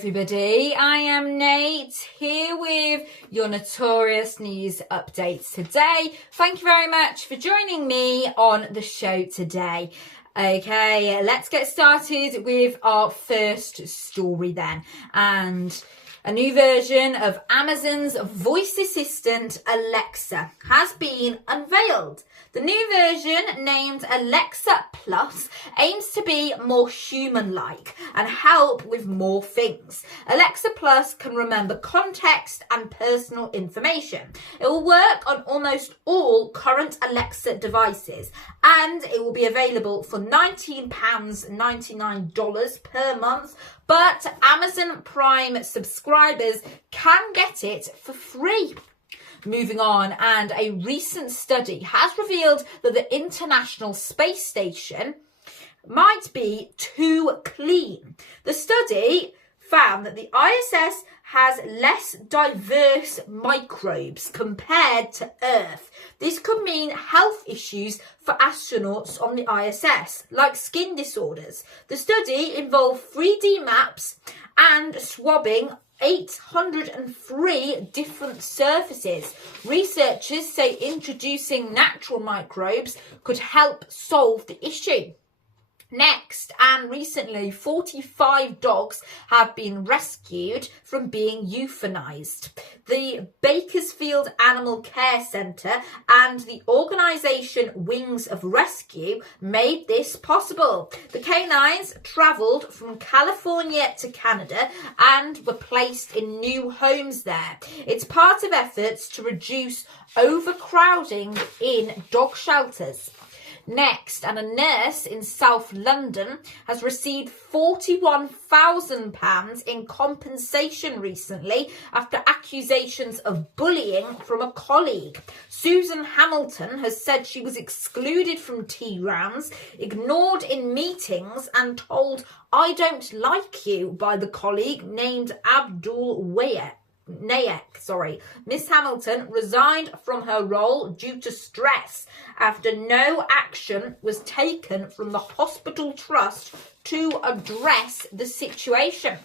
everybody, I am Nate here with your Notorious News updates today. Thank you very much for joining me on the show today. Okay, let's get started with our first story then. And a new version of Amazon's voice assistant Alexa has been unveiled. The new version, named Alexa Plus, aims to be more human-like and help with more things. Alexa Plus can remember context and personal information. It will work on almost all current Alexa devices, and it will be available for £19.99 per month, but Amazon Prime subscribers can get it for free. Moving on, and a recent study has revealed that the International Space Station might be too clean. The study found that the ISS has less diverse microbes compared to Earth. This could mean health issues for astronauts on the ISS, like skin disorders. The study involved 3D maps and swabbing 803 different surfaces. Researchers say introducing natural microbes could help solve the issue. Next, and recently, 45 dogs have been rescued from being euthanized. The Bakersfield Animal Care Centre and the organisation Wings of Rescue made this possible. The canines travelled from California to Canada and were placed in new homes there. It's part of efforts to reduce overcrowding in dog shelters. Next, and a nurse in South London has received £41,000 in compensation recently after accusations of bullying from a colleague. Susan Hamilton has said she was excluded from tea rounds, ignored in meetings, and told "I don't like you" by the colleague named Abdul Nayek. Miss Hamilton resigned from her role due to stress after no action was taken from the hospital trust to address the situation.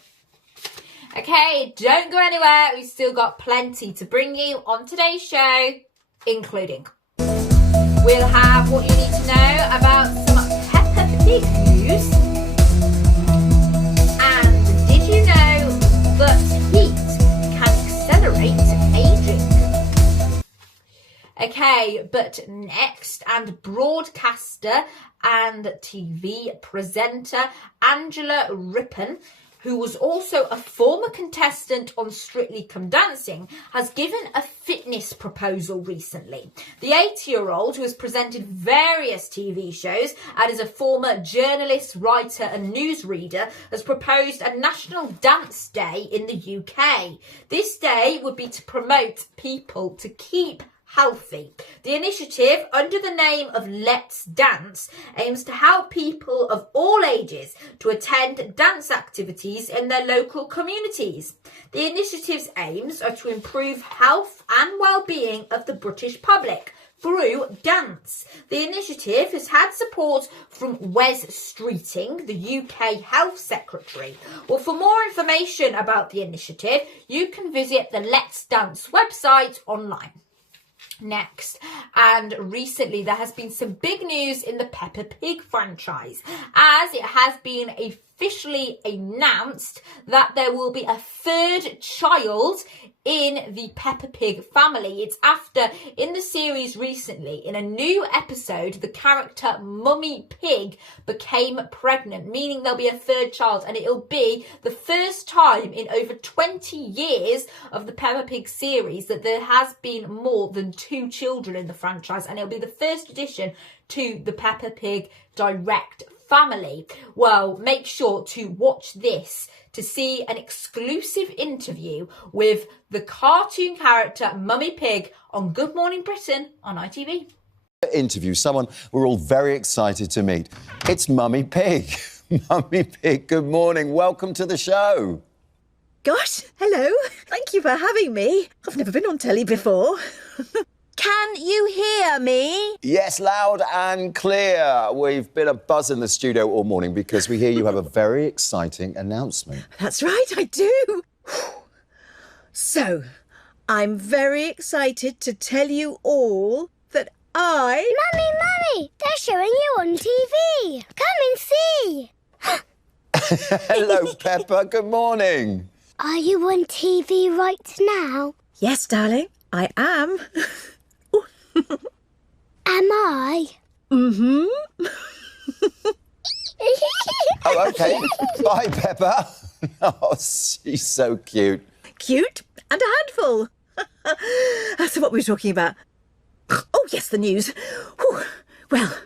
Okay, don't go anywhere. We've still got plenty to bring you on today's show, including we'll have what you need to know about some Peppa Pig news. And did you know that heat accelerate aging? Okay, but next, and broadcaster and TV presenter Angela Rippon, who was also a former contestant on Strictly Come Dancing, has given a fitness proposal recently. The 80-year-old, who has presented various TV shows and is a former journalist, writer and newsreader, has proposed a National Dance Day in the UK. This day would be to promote people to keep healthy. The initiative, under the name of Let's Dance, aims to help people of all ages to attend dance activities in their local communities. The initiative's aims are to improve health and well-being of the British public through dance. The initiative has had support from Wes Streeting, the UK Health Secretary. Well, for more information about the initiative, you can visit the Let's Dance website online. Next, and recently there has been some big news in the Peppa Pig franchise, as it has been officially announced that there will be a third child in the Peppa Pig family. It's after, in the series recently, in a new episode, the character Mummy Pig became pregnant, meaning there'll be a third child, and it'll be the first time in over 20 years of the Peppa Pig series that there has been more than 2 children in the franchise, and it'll be the first addition to the Peppa Pig direct family. Well, make sure to watch this to see an exclusive interview with the cartoon character Mummy Pig on Good Morning Britain on ITV. Interview someone we're all very excited to meet. It's Mummy Pig. Mummy Pig, good morning. Welcome to the show. Gosh, hello. Thank you for having me. I've never been on telly before. Can you hear me? Yes, loud and clear. We've been a buzz in the studio all morning because we hear you have a very exciting announcement. That's right, I do. So, I'm very excited to tell you all that Mummy, they're showing you on TV. Come and see. Hello, Peppa. Good morning. Are you on TV right now? Yes, darling, I am. Am I? Mm-hmm. Oh, OK. Bye, Peppa. Oh, she's so cute. Cute and a handful. So what were we talking about? Oh, yes, the news. Whew. Well,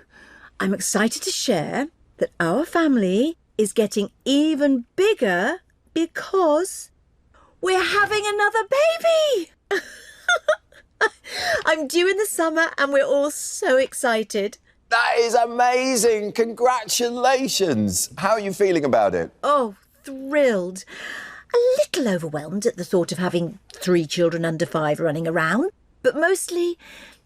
I'm excited to share that our family is getting even bigger because we're having another baby. I'm due in the summer and we're all so excited. That is amazing. Congratulations. How are you feeling about it? Oh, thrilled. A little overwhelmed at the thought of having 3 children under 5 running around, but mostly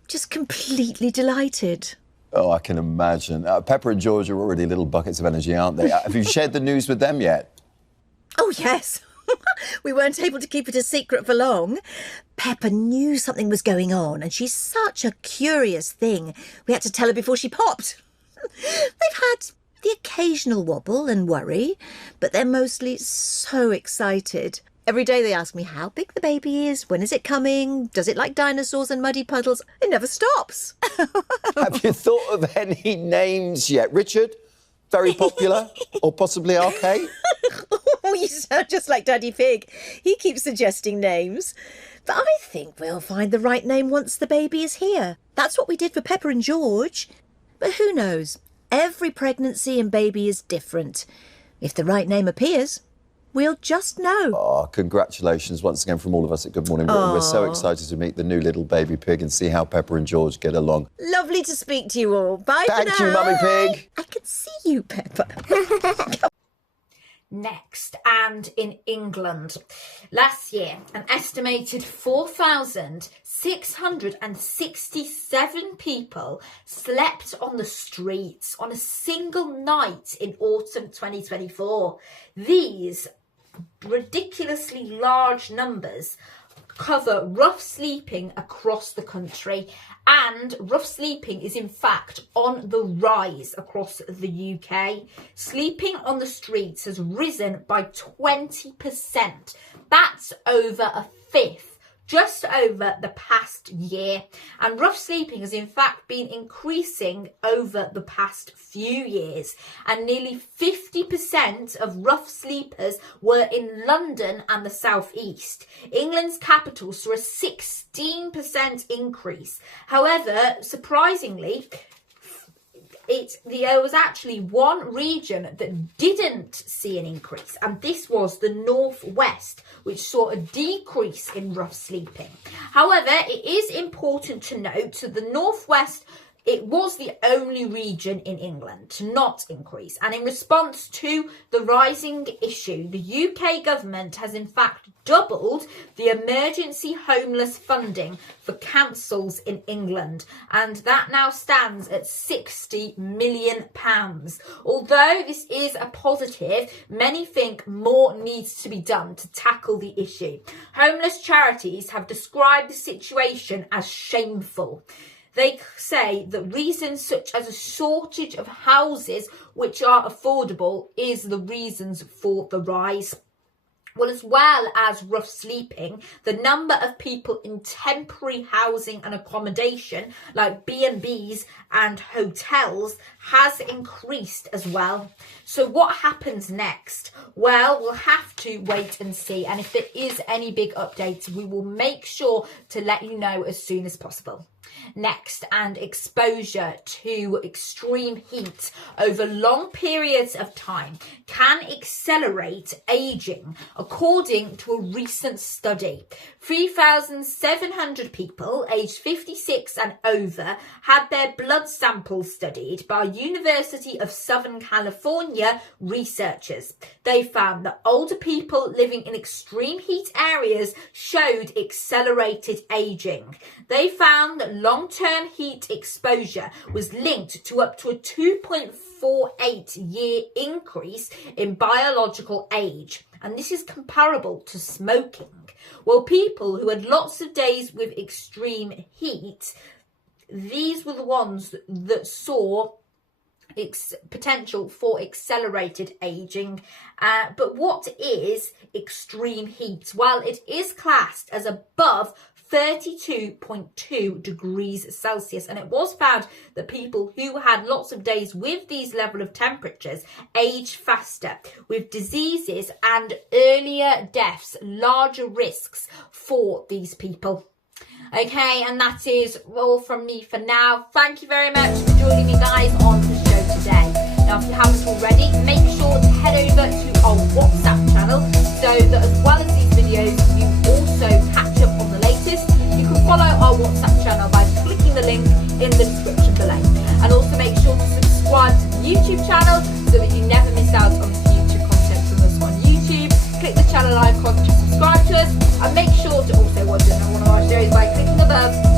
just completely delighted. Oh, I can imagine. Peppa and George are already little buckets of energy, aren't they? Have you shared the news with them yet? Oh, yes. We weren't able to keep it a secret for long. Peppa knew something was going on, and she's such a curious thing. We had to tell her before she popped. They've had the occasional wobble and worry, but they're mostly so excited. Every day they ask me how big the baby is, when is it coming, does it like dinosaurs and muddy puddles? It never stops. Have you thought of any names yet? Richard? Very popular? Or possibly RK? Oh, you sound just like Daddy Pig. He keeps suggesting names. But I think we'll find the right name once the baby is here. That's what we did for Peppa and George. But who knows? Every pregnancy and baby is different. If the right name appears, we'll just know. Oh, congratulations once again from all of us at Good Morning Britain. We're so excited to meet the new little baby pig and see how Peppa and George get along. Lovely to speak to you all. Bye Thank for now. you, Mummy Pig. I can see you, Peppa. Next, and in England, last year, an estimated 4,667 people slept on the streets on a single night in autumn 2024. These ridiculously large numbers cover rough sleeping across the country, and rough sleeping is in fact on the rise across the UK. Sleeping on the streets has risen by 20%. That's over a fifth just over the past year, and rough sleeping has in fact been increasing over the past few years, and nearly 50% of rough sleepers were in London and the South East. England's capital saw a 16% increase. However, surprisingly, there was actually one region that didn't see an increase, and this was the northwest, which saw a decrease in rough sleeping. However, it is important to note that the northwest, it was the only region in England to not increase, and in response to the rising issue, the UK government has in fact doubled the emergency homeless funding for councils in England, and that now stands at £60 million. Although this is a positive, many think more needs to be done to tackle the issue. Homeless charities have described the situation as shameful. They say that reasons such as a shortage of houses which are affordable is the reasons for the rise. Well, as well as rough sleeping, the number of people in temporary housing and accommodation, like B&Bs and hotels, has increased as well. So what happens next? Well, we'll have to wait and see. And if there is any big updates, we will make sure to let you know as soon as possible. Next, and exposure to extreme heat over long periods of time can accelerate aging, according to a recent study. 3,700 people aged 56 and over had their blood samples studied by University of Southern California researchers. They found that older people living in extreme heat areas showed accelerated aging. They found that long-term heat exposure was linked to up to a 2.48-year increase in biological age. And this is comparable to smoking. Well, people who had lots of days with extreme heat, these were the ones that saw potential for accelerated aging. But what is extreme heat? Well, it is classed as above 32.2 degrees Celsius, and it was found that people who had lots of days with these level of temperatures aged faster, with diseases and earlier deaths, larger risks for these people. Okay, and that is all from me for now. Thank you very much for joining me, guys, on the show today. Now, if you haven't already, make sure to head over to our WhatsApp channel so that as well as these videos, you also catch up on the latest. You can follow our WhatsApp channel by clicking the link in the description below. And also make sure to subscribe to the YouTube channel so that you never miss out on future content from us on YouTube. Click the channel icon to subscribe to us, and make sure to also watch another one of our shows by clicking above